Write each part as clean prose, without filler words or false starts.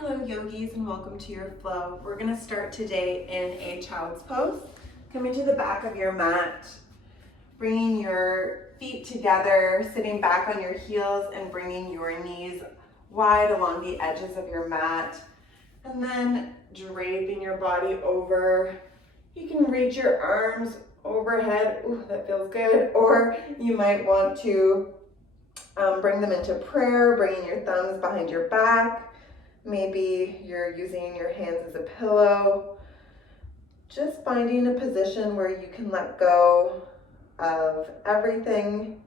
Hello yogis and welcome to your flow. We're going to start today in a child's pose. Coming to the back of your mat, bringing your feet together, sitting back on your heels and bringing your knees wide along the edges of your mat. And then draping your body over. You can reach your arms overhead. Ooh, that feels good. Or you might want to bring them into prayer, bringing your thumbs behind your back. Maybe you're using your hands as a pillow. Just finding a position where you can let go of everything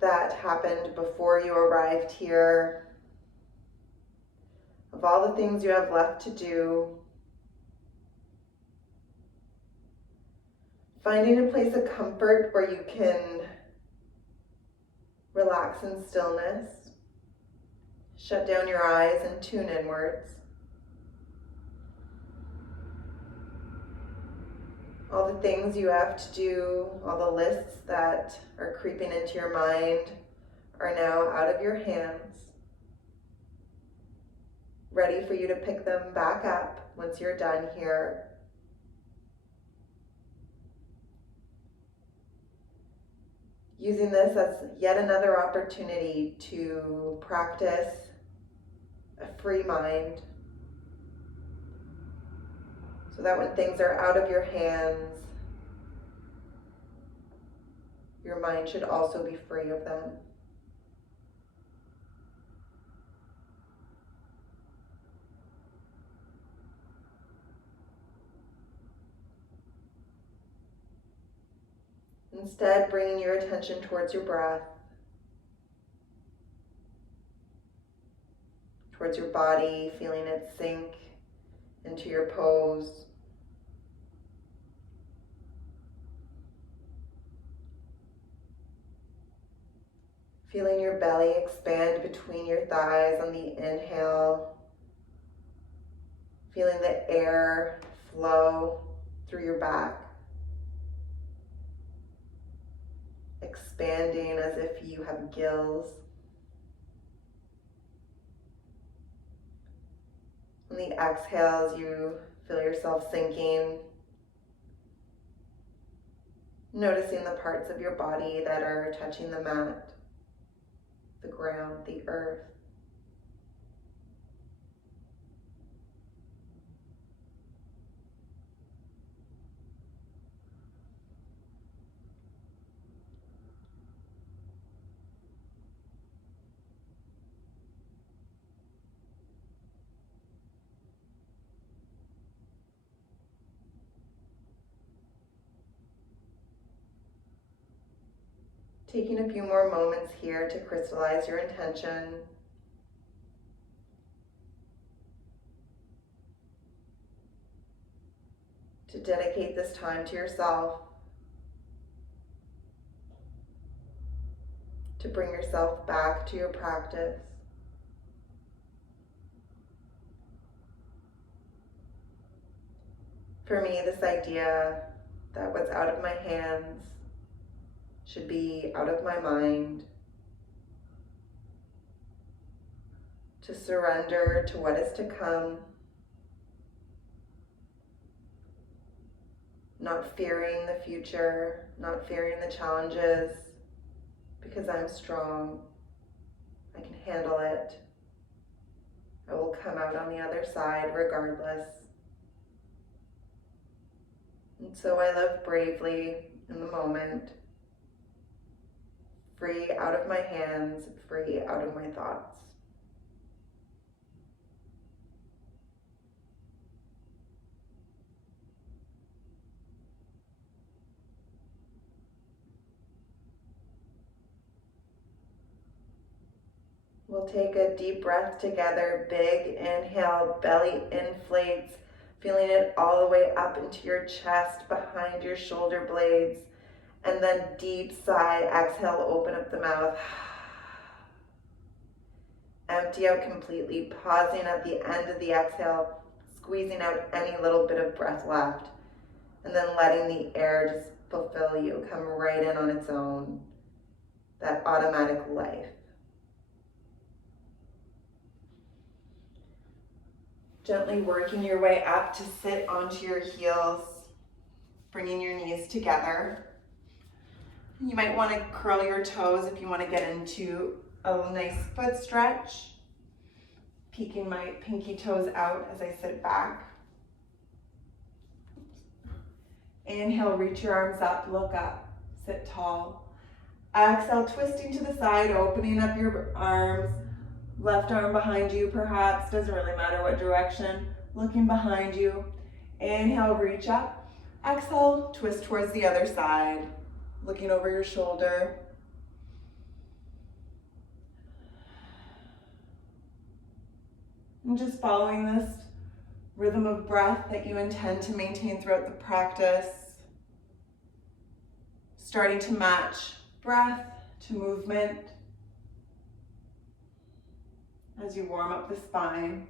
that happened before you arrived here, of all the things you have left to do. Finding a place of comfort where you can relax in stillness. Shut down your eyes and tune inwards. All the things you have to do, all the lists that are creeping into your mind are now out of your hands, ready for you to pick them back up once you're done here. Using this as yet another opportunity to practice a free mind, so that when things are out of your hands, your mind should also be free of them. Instead, bringing your attention towards your breath, towards your body, feeling it sink into your pose. Feeling your belly expand between your thighs on the inhale. Feeling the air flow through your back. Expanding as if you have gills. On the exhales, you feel yourself sinking. Noticing the parts of your body that are touching the mat, the ground, the earth. Taking a few more moments here to crystallize your intention. To dedicate this time to yourself. To bring yourself back to your practice. For me, this idea that what's out of my hands should be out of my mind. To surrender to what is to come. Not fearing the future, not fearing the challenges, because I'm strong. I can handle it. I will come out on the other side regardless. And so I live bravely in the moment, free out of my hands, free out of my thoughts. We'll take a deep breath together. Big inhale, belly inflates, feeling it all the way up into your chest, behind your shoulder blades. And then deep sigh, exhale, open up the mouth. Empty out completely, pausing at the end of the exhale, squeezing out any little bit of breath left. And then letting the air just fulfill you, come right in on its own. That automatic life. Gently working your way up to sit onto your heels, bringing your knees together. You might want to curl your toes if you want to get into a nice foot stretch. Peeking my pinky toes out as I sit back. Inhale, reach your arms up, look up, sit tall. Exhale, twisting to the side, opening up your arms. Left arm behind you perhaps, doesn't really matter what direction. Looking behind you. Inhale, reach up. Exhale, twist towards the other side. Looking over your shoulder. And just following this rhythm of breath that you intend to maintain throughout the practice. Starting to match breath to movement as you warm up the spine.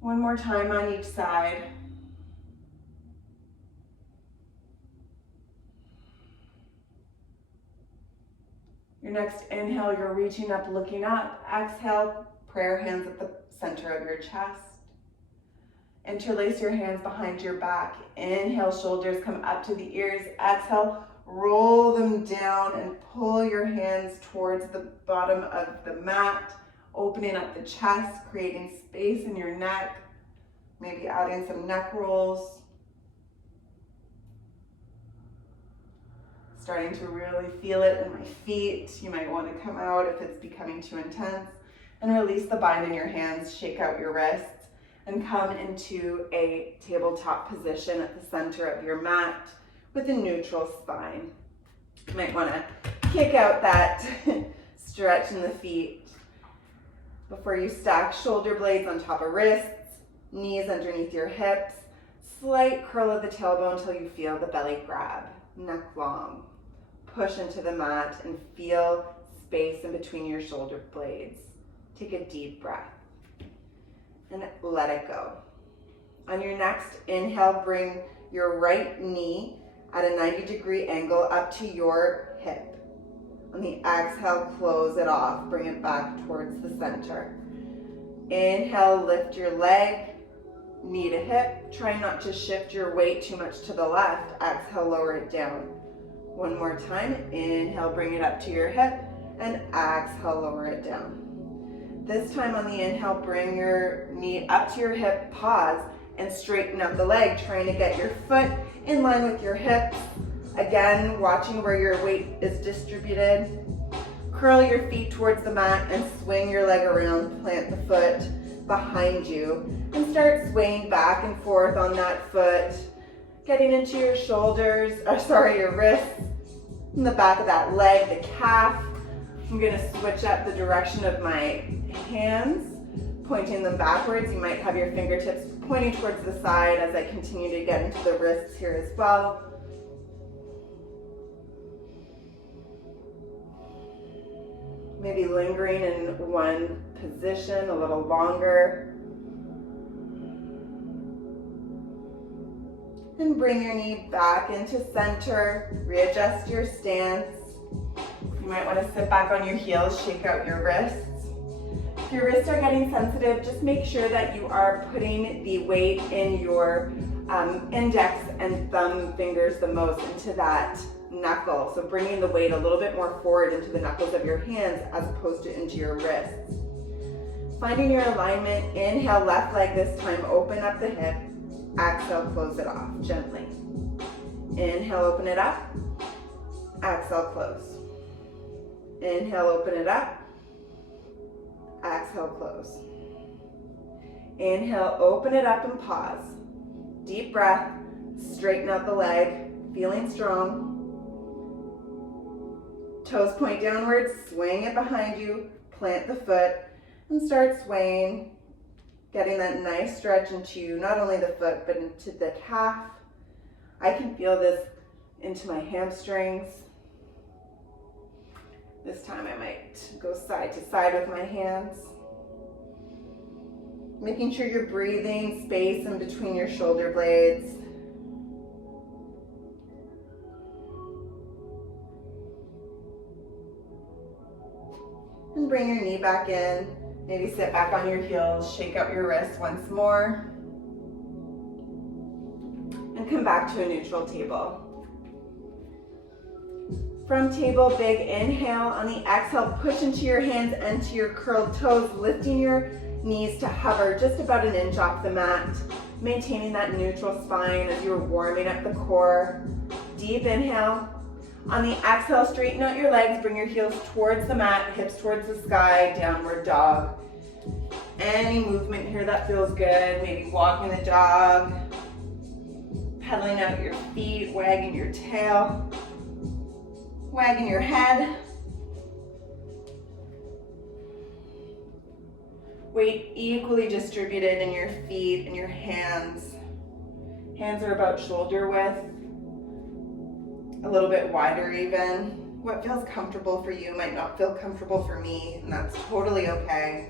One more time on each side. Your next inhale, you're reaching up, looking up. Exhale, prayer hands at the center of your chest. Interlace your hands behind your back. Inhale, shoulders come up to the ears. Exhale, roll them down and pull your hands towards the bottom of the mat, opening up the chest, creating space in your neck, maybe adding some neck rolls. Starting to really feel it in my feet. You might want to come out if it's becoming too intense. And release the bind in your hands, shake out your wrists, and come into a tabletop position at the center of your mat with a neutral spine. You might want to kick out that stretch in the feet before you stack shoulder blades on top of wrists, knees underneath your hips, slight curl of the tailbone until you feel the belly grab, neck long. Push into the mat and feel space in between your shoulder blades. Take a deep breath and let it go. On your next inhale, bring your right knee at a 90-degree angle up to your hip. On the exhale, close it off. Bring it back towards the center. Inhale, lift your leg, knee to hip. Try not to shift your weight too much to the left. Exhale, lower it down. One more time. Inhale, bring it up to your hip, and exhale, lower it down. This time on the inhale, bring your knee up to your hip, pause, and straighten up the leg, trying to get your foot in line with your hips. Again, watching where your weight is distributed. Curl your feet towards the mat and swing your leg around. Plant the foot behind you and start swaying back and forth on that foot. Getting into your shoulders, your wrists, in the back of that leg, the calf. I'm gonna switch up the direction of my hands, pointing them backwards. You might have your fingertips pointing towards the side as I continue to get into the wrists here as well. Maybe lingering in one position a little longer. And bring your knee back into center, readjust your stance. You might want to sit back on your heels, shake out your wrists. If your wrists are getting sensitive, just make sure that you are putting the weight in your index and thumb fingers the most into that knuckle. So bringing the weight a little bit more forward into the knuckles of your hands as opposed to into your wrists. Finding your alignment, inhale, left leg this time, open up the hip. Exhale, close it off gently. Inhale, open it up. Exhale, close. Inhale, open it up. Exhale, close. Inhale, open it up and pause. Deep breath, straighten out the leg, feeling strong. Toes point downwards, swing it behind you, plant the foot, and start swaying. Getting that nice stretch into not only the foot, but into the calf. I can feel this into my hamstrings. This time I might go side to side with my hands. Making sure you're breathing space in between your shoulder blades. And bring your knee back in. Maybe sit back on your heels, shake out your wrists once more. And come back to a neutral table. From table, big inhale. On the exhale, push into your hands and to your curled toes, lifting your knees to hover just about an inch off the mat, maintaining that neutral spine as you're warming up the core. Deep inhale. On the exhale, straighten out your legs, bring your heels towards the mat, hips towards the sky, downward dog. Any movement here that feels good, maybe walking the dog, pedaling out your feet, wagging your tail, wagging your head. Weight equally distributed in your feet and your hands. Hands are about shoulder width, a little bit wider even. What feels comfortable for you might not feel comfortable for me, and that's totally okay.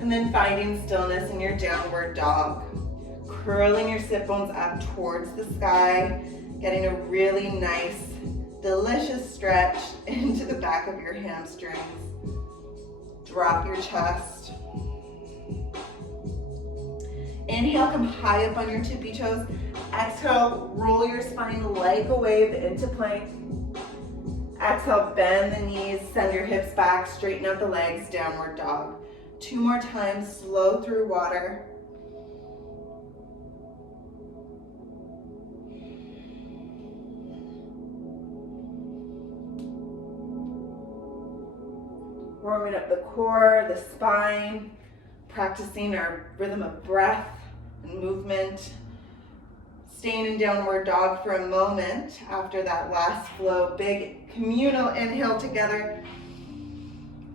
And then finding stillness in your downward dog. Curling your sit bones up towards the sky, getting a really nice, delicious stretch into the back of your hamstrings. Drop your chest. Inhale, come high up on your tippy toes. Exhale, roll your spine like a wave into plank. Exhale, bend the knees, send your hips back, straighten out the legs, downward dog. 2 more times, slow through water. Warming up the core, the spine, practicing our rhythm of breath and movement. Staying in downward dog for a moment after that last flow. Big communal inhale together.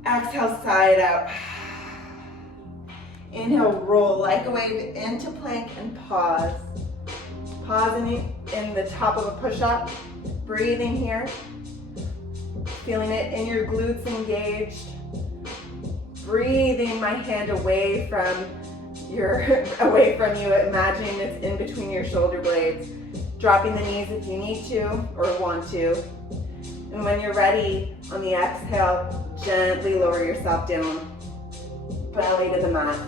Exhale, side out. Inhale, roll like a wave into plank and pause. Pausing in the top of a push-up. Breathing here. Feeling it in your glutes engaged. Breathing my hand away from you, imagining it's in between your shoulder blades. Dropping the knees if you need to or want to. And when you're ready, on the exhale, gently lower yourself down. Belly to the mat.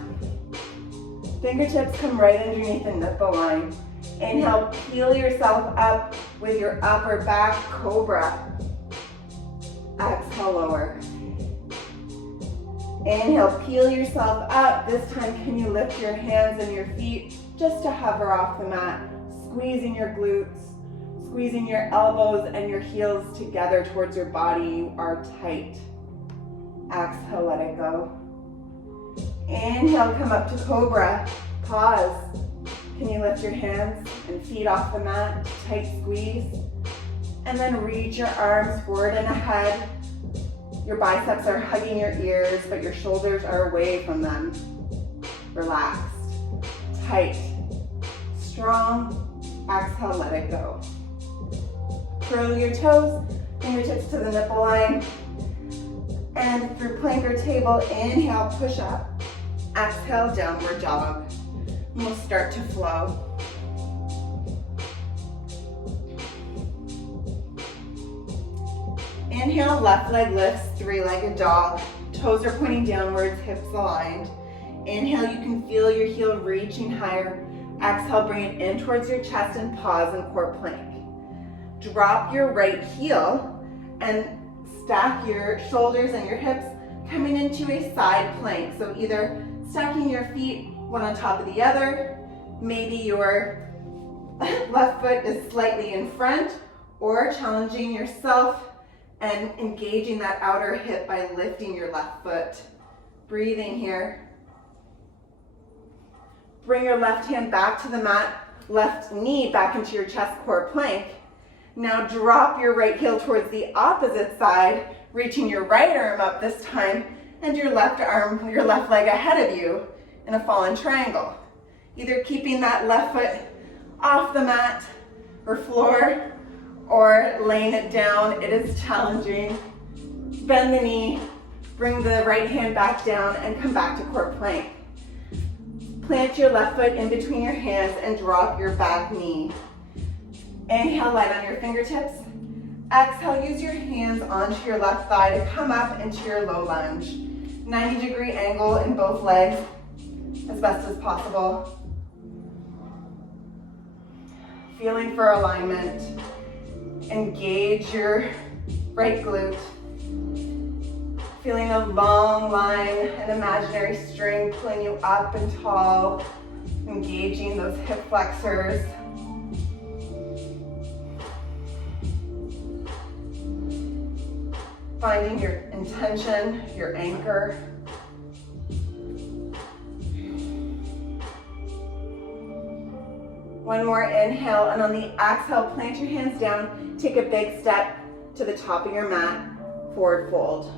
Fingertips come right underneath the nipple line. Inhale, peel yourself up with your upper back cobra. Exhale, lower. Inhale, peel yourself up. This time, can you lift your hands and your feet just to hover off the mat, squeezing your glutes, squeezing your elbows and your heels together towards your body. You are tight. Exhale, let it go. Inhale, come up to cobra. Pause. Can you lift your hands and feet off the mat? Tight squeeze. And then reach your arms forward and ahead. Your biceps are hugging your ears, but your shoulders are away from them. Relaxed, tight, strong. Exhale, let it go. Curl your toes, fingertips to the nipple line. And through plank or table, inhale, push up. Exhale, downward dog. And we'll start to flow. Inhale, left leg lifts, 3-legged dog. Toes are pointing downwards, hips aligned. Inhale, you can feel your heel reaching higher. Exhale, bring it in towards your chest and pause in core plank. Drop your right heel and stack your shoulders and your hips, coming into a side plank. So either stacking your feet one on top of the other, maybe your left foot is slightly in front, or challenging yourself and engaging that outer hip by lifting your left foot. Breathing here. Bring your left hand back to the mat, left knee back into your chest core plank. Now drop your right heel towards the opposite side, reaching your right arm up this time, and your left leg ahead of you in a fallen triangle. Either keeping that left foot off the mat or floor, or laying it down. It is challenging. Bend the knee, bring the right hand back down, and come back to core plank. Plant your left foot in between your hands and drop your back knee. Inhale, light on your fingertips. Exhale, use your hands onto your left thigh to come up into your low lunge. 90-degree angle in both legs as best as possible. Feeling for alignment. Engage your right glute. Feeling a long line, an imaginary string pulling you up and tall. Engaging those hip flexors. Finding your intention, your anchor. One more inhale, and on the exhale, plant your hands down. Take a big step to the top of your mat, forward fold.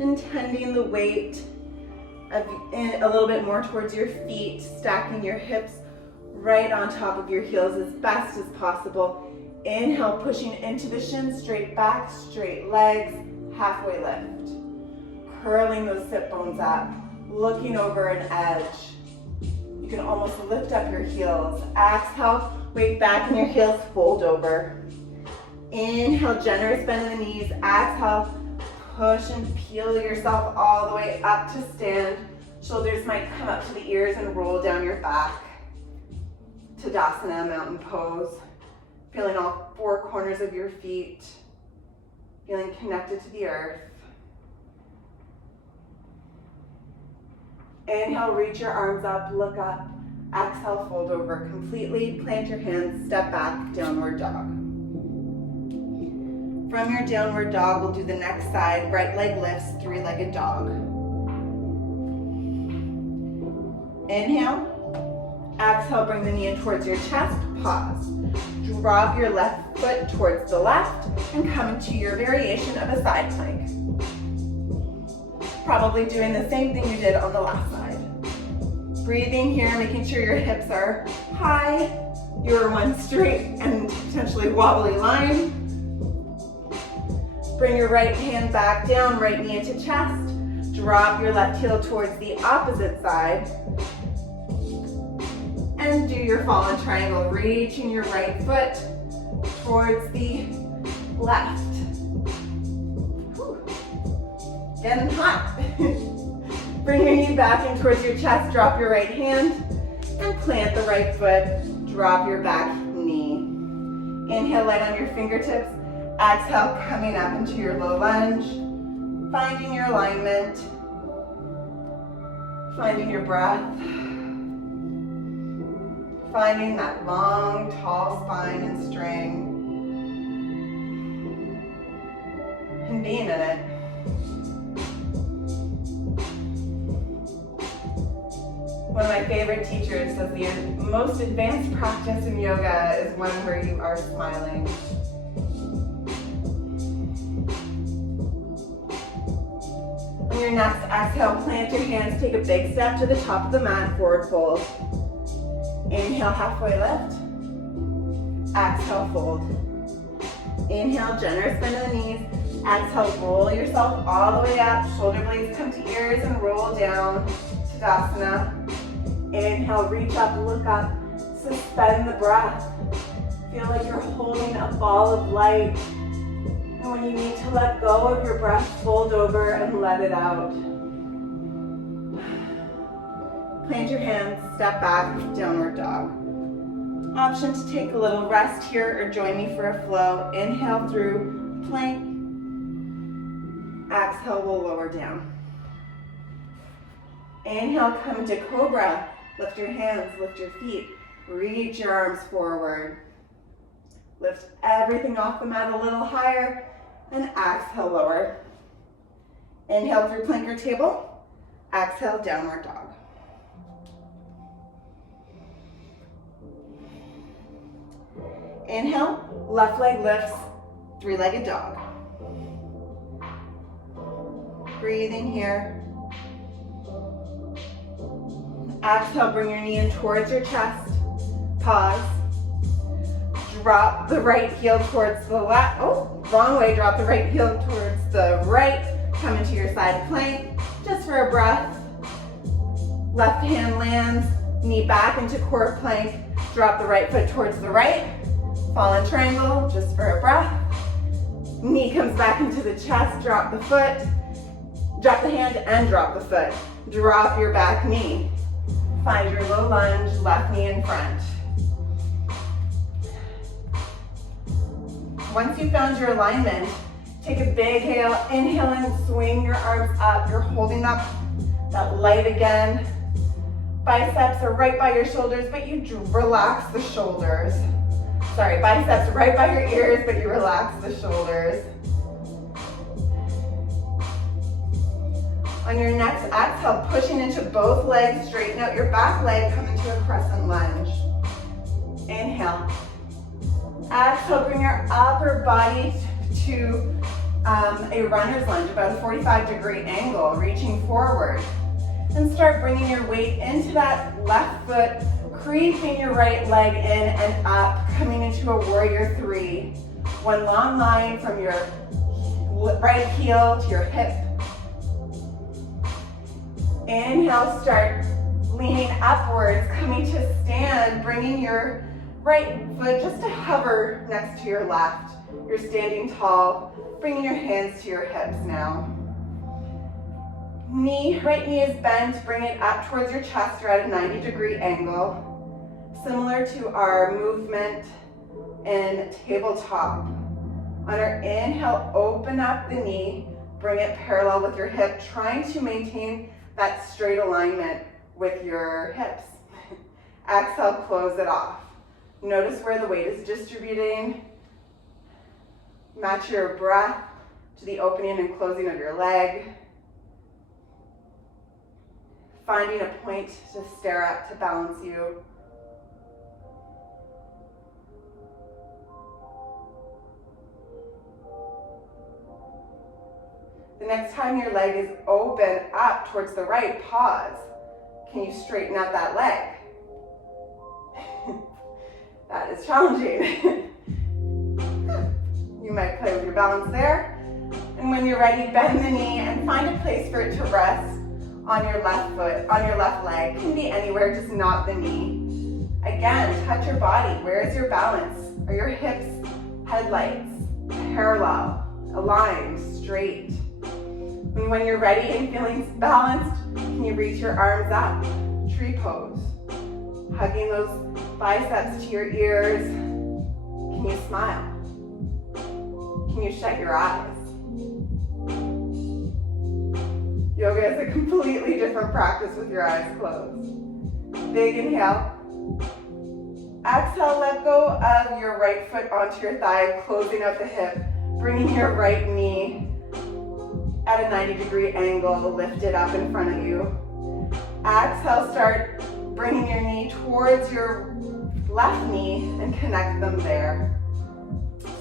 Intending the weight a little bit more towards your feet, stacking your hips right on top of your heels as best as possible. Inhale, pushing into the shins, straight back, straight legs, halfway lift. Curling those sit bones up, looking over an edge. You can almost lift up your heels. Exhale, weight back in your heels, fold over. Inhale, generous bend in the knees. Exhale, push and peel yourself all the way up to stand. Shoulders might come up to the ears and roll down your back. Tadasana, mountain pose. Feeling all four corners of your feet. Feeling connected to the earth. Inhale, reach your arms up, look up. Exhale, fold over completely. Plant your hands, step back, downward dog. From your downward dog, we'll do the next side. Right leg lifts, three-legged dog. Inhale. Exhale, bring the knee in towards your chest. Pause. Drop your left foot towards the left and come into your variation of a side plank. Probably doing the same thing you did on the last side. Breathing here, making sure your hips are high. You're one straight and potentially wobbly line. Bring your right hand back down, right knee into chest. Drop your left heel towards the opposite side. And do your fallen triangle, reaching your right foot towards the left. Whew. Getting hot. Bring your knee back in towards your chest, drop your right hand, and plant the right foot, drop your back knee. Inhale, light on your fingertips. Exhale, coming up into your low lunge, finding your alignment, finding your breath. Finding that long, tall spine and string. And being in it. One of my favorite teachers says the most advanced practice in yoga is one where you are smiling. On your next exhale, plant your hands, take a big step to the top of the mat, forward fold. Inhale, halfway lift. Exhale, fold. Inhale, generous bend in the knees. Exhale, roll yourself all the way up. Shoulder blades come to ears and roll down. Tadasana. Inhale, reach up, look up. Suspend the breath. Feel like you're holding a ball of light. And when you need to let go of your breath, fold over and let it out. Plant your hands, step back, downward dog. Option to take a little rest here or join me for a flow. Inhale through plank. Exhale, we'll lower down. Inhale, come to cobra. Lift your hands, lift your feet. Reach your arms forward. Lift everything off the mat a little higher and exhale, lower. Inhale through plank or table. Exhale, downward dog. Inhale, left leg lifts, three-legged dog. Breathing here. Exhale, bring your knee in towards your chest. Pause. Drop the right heel towards the left. Oh, wrong way. Drop the right heel towards the right. Come into your side plank. Just for a breath. Left hand lands. Knee back into core plank. Drop the right foot towards the right. Fallen triangle, just for a breath. Knee comes back into the chest, drop the foot. Drop the hand and drop the foot. Drop your back knee. Find your low lunge, left knee in front. Once you've found your alignment, take a big inhale and swing your arms up. You're holding up that light again. Biceps are right by your shoulders, but you relax the shoulders. Sorry, biceps right by your ears, but you relax the shoulders. On your next exhale, pushing into both legs, straighten out your back leg, come into a crescent lunge. Inhale. Exhale, bring your upper body to a runner's lunge, about a 45-degree angle, reaching forward. And start bringing your weight into that left foot, creeping your right leg in and up, coming into a warrior three. One long line from your right heel to your hip. Inhale, start leaning upwards, coming to stand, bringing your right foot just to hover next to your left. You're standing tall, bringing your hands to your hips now. Right knee is bent, bring it up towards your chest. You're at a 90-degree angle, similar to our movement in tabletop. On our inhale, open up the knee, bring it parallel with your hip, trying to maintain that straight alignment with your hips. Exhale, close it off. Notice where the weight is distributing. Match your breath to the opening and closing of your leg. Finding a point to stare at to balance you. The next time your leg is open up towards the right, pause. Can you straighten out that leg? That is challenging. You might play with your balance there. And when you're ready, bend the knee and find a place for it to rest on your left foot, on your left leg. It can be anywhere, just not the knee. Again, touch your body. Where is your balance? Are your hips, headlights, parallel, aligned, straight? And when you're ready and feeling balanced, can you reach your arms up? Tree pose. Hugging those biceps to your ears. Can you smile? Can you shut your eyes? Yoga is a completely different practice with your eyes closed. Big inhale. Exhale, let go of your right foot onto your thigh, closing out the hip, bringing your right knee at a 90-degree angle, lift it up in front of you. Exhale, start bringing your knee towards your left knee and connect them there.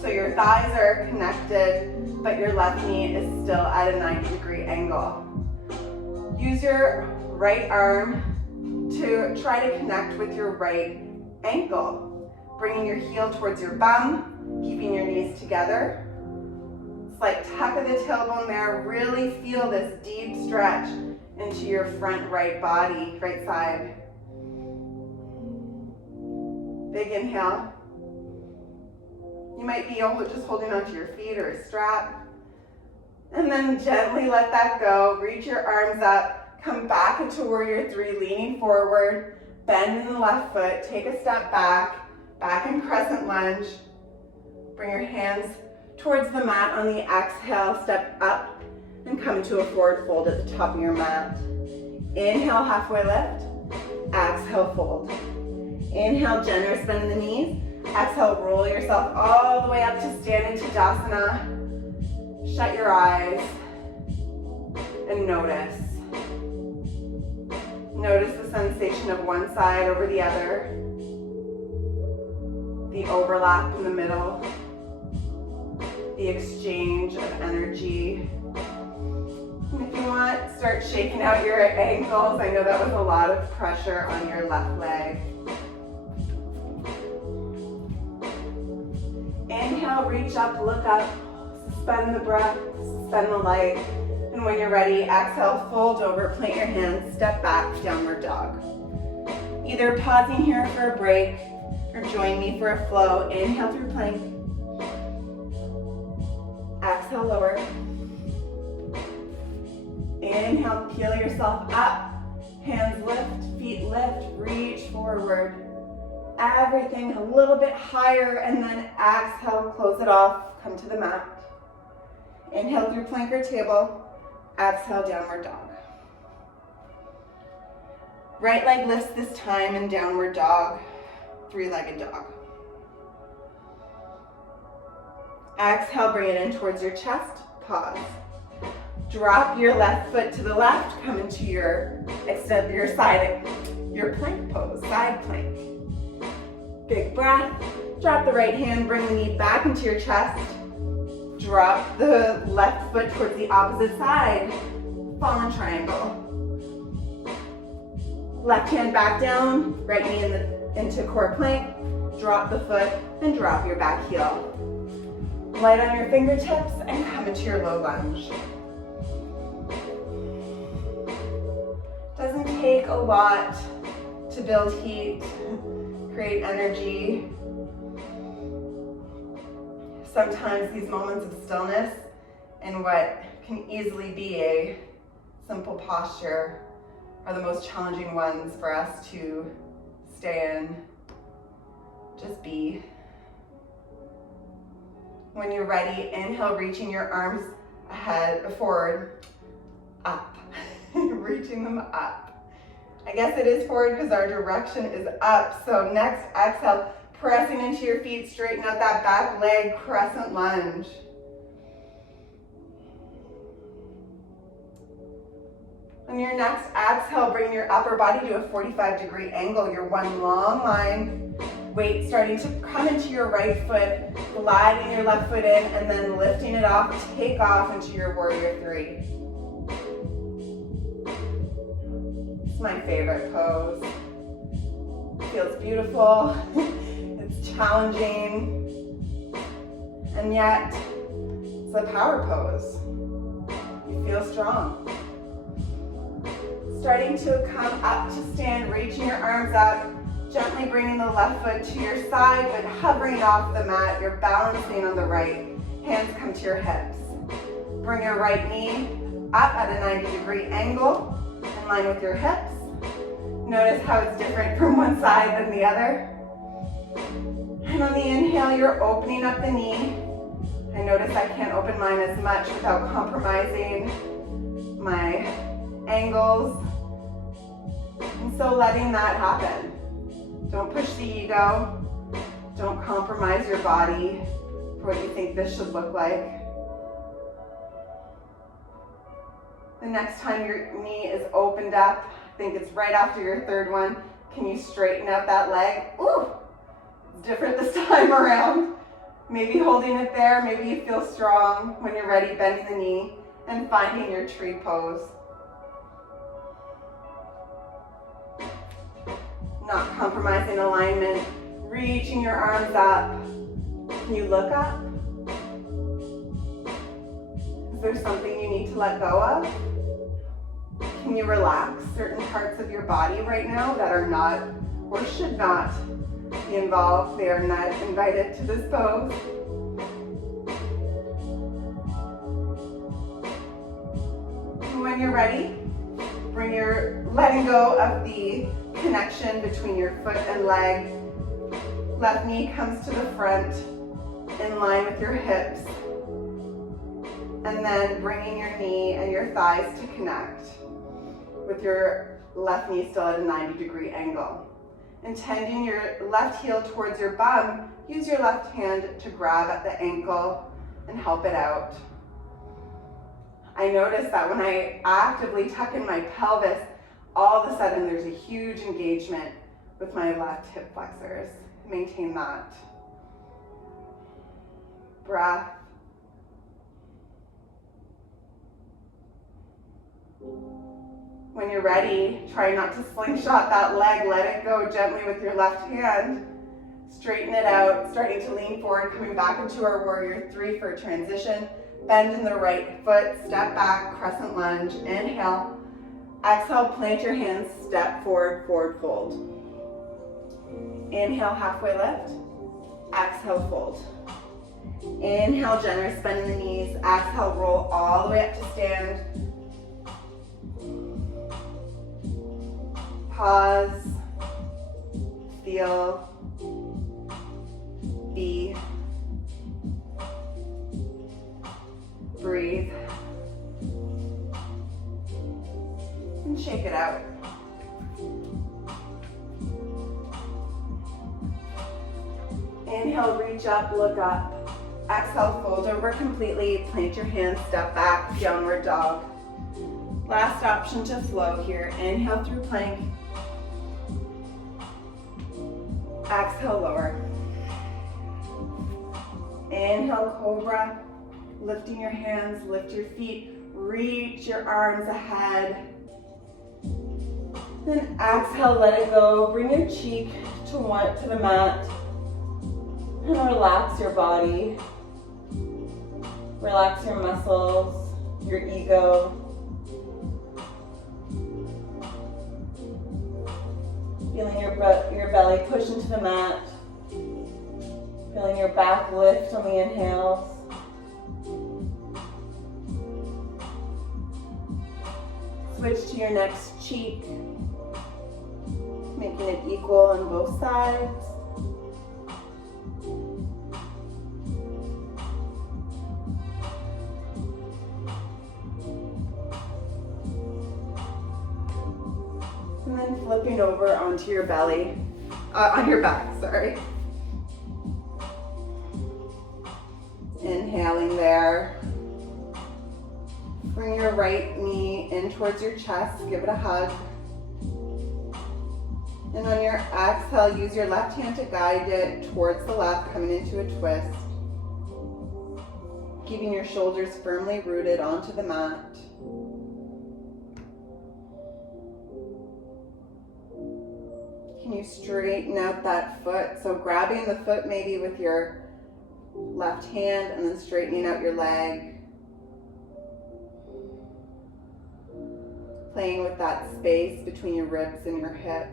So your thighs are connected, but your left knee is still at a 90-degree angle. Use your right arm to try to connect with your right ankle, bringing your heel towards your bum, keeping your knees together. Slight tuck of the tailbone there. Really feel this deep stretch into your front right body, right side. Big inhale. You might be just holding onto your feet or a strap. And then gently let that go. Reach your arms up. Come back into warrior three, leaning forward. Bend in the left foot. Take a step back. Back in crescent lunge. Bring your hands towards the mat on the exhale. Step up and come into a forward fold at the top of your mat. Inhale, halfway lift. Exhale, fold. Inhale, generous bend in the knees. Exhale, roll yourself all the way up to standing Tadasana. Shut your eyes and notice. Notice the sensation of one side over the other. The overlap in the middle. The exchange of energy. And if you want, start shaking out your ankles. I know that was a lot of pressure on your left leg. Inhale, reach up, look up, suspend the breath, suspend the light. And when you're ready, exhale, fold over, plant your hands, step back, downward dog. Either pausing here for a break, or join me for a flow. Inhale through plank. Exhale, lower. Inhale, peel yourself up. Hands lift, feet lift, reach forward. Everything a little bit higher, and then exhale, close it off, come to the mat. Inhale through plank or table. Exhale, downward dog. Right leg lifts this time in downward dog, three-legged dog. Exhale, bring it in towards your chest, pause. Drop your left foot to the left, come into your side, your plank pose, side plank. Big breath, drop the right hand, bring the knee back into your chest. Drop the left foot towards the opposite side, fallen triangle. Left hand back down, right knee into core plank, drop the foot, and drop your back heel. Light on your fingertips and come into your low lunge. Doesn't take a lot to build heat, create energy. Sometimes these moments of stillness and what can easily be a simple posture are the most challenging ones for us to stay in. Just be. When you're ready, inhale, reaching your arms forward, up. Reaching them up. I guess it is forward because our direction is up. So next, exhale, pressing into your feet, straighten out that back leg, crescent lunge. On your next exhale, bring your upper body to a 45-degree angle, your one long line. Weight starting to come into your right foot, gliding your left foot in, and then lifting it off, take off into your warrior three. It's my favorite pose. Feels beautiful, it's challenging, and yet it's a power pose. You feel strong. Starting to come up to stand, reaching your arms up, gently bringing the left foot to your side, but hovering off the mat. You're balancing on the right. Hands come to your hips. Bring your right knee up at a 90-degree angle, in line with your hips. Notice how it's different from one side than the other. And on the inhale, you're opening up the knee. I notice I can't open mine as much without compromising my angles. And so letting that happen. Don't push the ego. Don't compromise your body for what you think this should look like. The next time your knee is opened up, I think it's right after your third one, can you straighten out that leg? Ooh, it's different this time around. Maybe holding it there, maybe you feel strong. When you're ready, bending the knee and finding your tree pose. Not compromising alignment, reaching your arms up. Can you look up? Is there something you need to let go of? Can you relax certain parts of your body right now that are not or should not be involved? They are not invited to this pose. And when you're ready, bring your letting go of the connection between your foot and leg. Left knee comes to the front, in line with your hips. And then bringing your knee and your thighs to connect with your left knee still at a 90-degree angle. Intending your left heel towards your bum, use your left hand to grab at the ankle and help it out. I notice that when I actively tuck in my pelvis, all of a sudden there's a huge engagement with my left hip flexors. Maintain that. Breath. When you're ready, try not to slingshot that leg. Let it go gently with your left hand. Straighten it out, starting to lean forward, coming back into our warrior three for a transition. Bend in the right foot, step back, crescent lunge. Inhale. Exhale, plant your hands, step forward, forward fold. Inhale, halfway lift. Exhale, fold. Inhale, generous bend in the knees. Exhale, roll all the way up to stand. Pause. Feel. Be. Breathe. And shake it out. Inhale, reach up, look up. Exhale, fold over completely. Plant your hands, step back, downward dog. Last option to flow here. Inhale through plank. Exhale, lower. Inhale, cobra. Lifting your hands, lift your feet. Reach your arms ahead. Then exhale, let it go. Bring your cheek to the mat. And relax your body. Relax your muscles, your ego. Feeling your belly push into the mat. Feeling your back lift on the inhales. Switch to your next cheek. Making it equal on both sides. And then flipping over onto your belly, on your back, sorry. Inhaling there. Bring your right knee in towards your chest, give it a hug. And on your exhale, use your left hand to guide it towards the left, coming into a twist. Keeping your shoulders firmly rooted onto the mat. Can you straighten out that foot? So grabbing the foot maybe with your left hand and then straightening out your leg. Playing with that space between your ribs and your hips.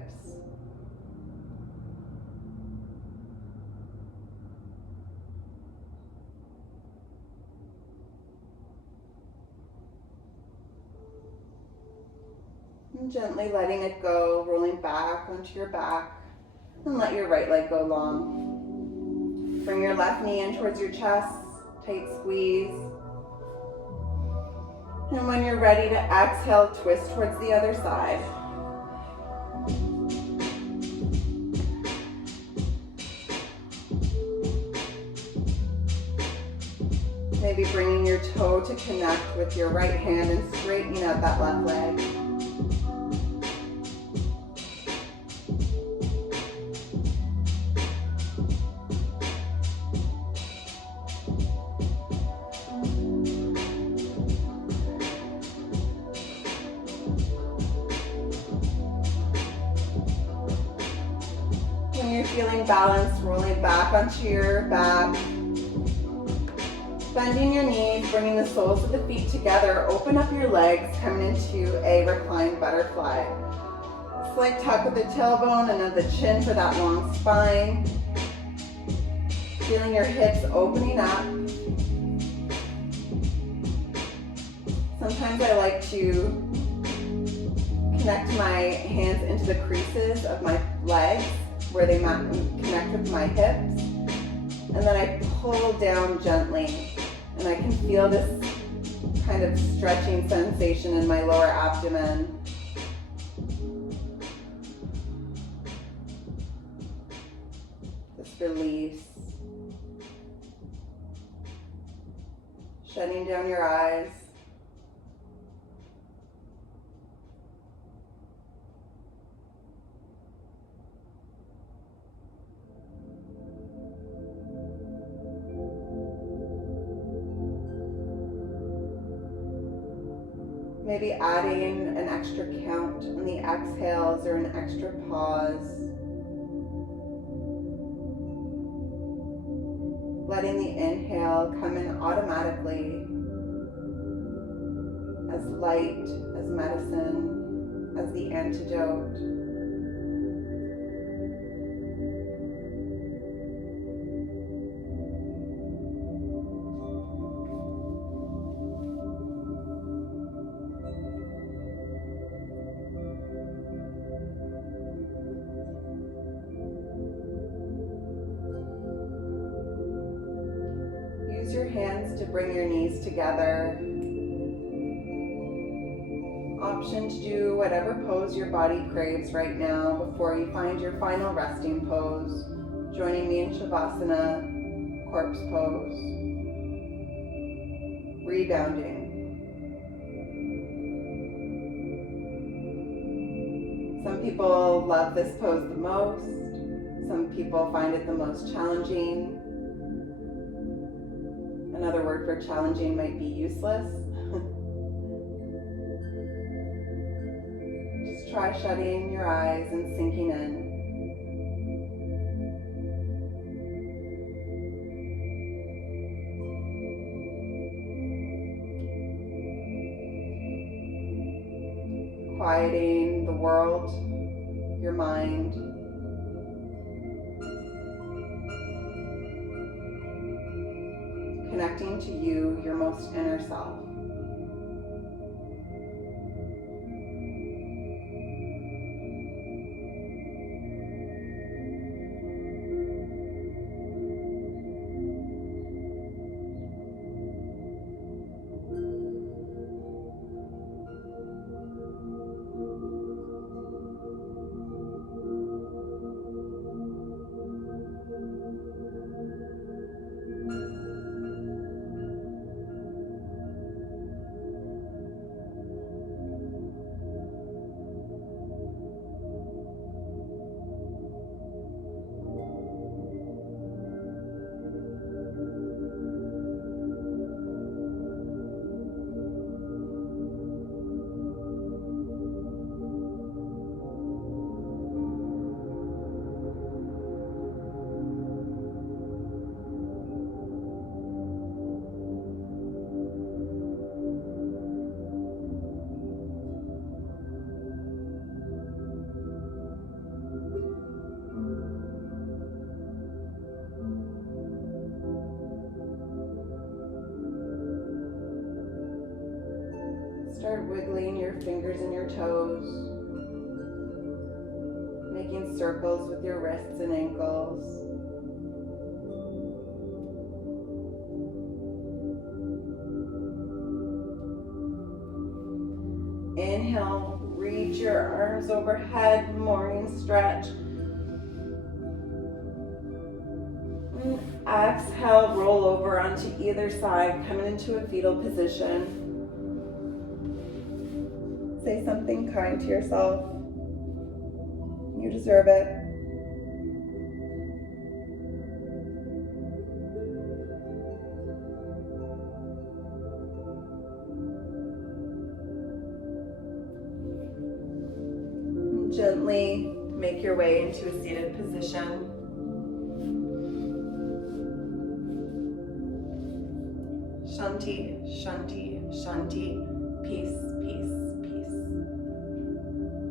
And gently letting it go, rolling back onto your back, and let your right leg go long. Bring your left knee in towards your chest, tight squeeze. And when you're ready to exhale, twist towards the other side. Maybe bringing your toe to connect with your right hand and straightening out that left leg. When you're feeling balanced, rolling back onto your back. Bending your knees, bringing the soles of the feet together. Open up your legs, coming into a reclined butterfly. Slight tuck of the tailbone and of the chin for that long spine. Feeling your hips opening up. Sometimes I like to connect my hands into the creases of my legs where they connect with my hips. And then I pull down gently, and I can feel this kind of stretching sensation in my lower abdomen. This release. Shutting down your eyes. Maybe adding an extra count on the exhales or an extra pause. Letting the inhale come in automatically, as light as medicine, as the antidote. your hands to bring your knees together. Option to do whatever pose your body craves right now before you find your final resting pose, joining me in Shavasana, corpse pose, rebounding. Some people love this pose the most. Some people find it the most challenging. Another word for challenging might be useless. Just try shutting your eyes and sinking in. Quieting the world, your mind. Connecting to you, your most inner self. Start wiggling your fingers and your toes, making circles with your wrists and ankles. Inhale, reach your arms overhead, morning stretch. And exhale, roll over onto either side, coming into a fetal position. Say something kind to yourself. You deserve it. And gently make your way into a seated position. Shanti, Shanti, Shanti. Peace, peace.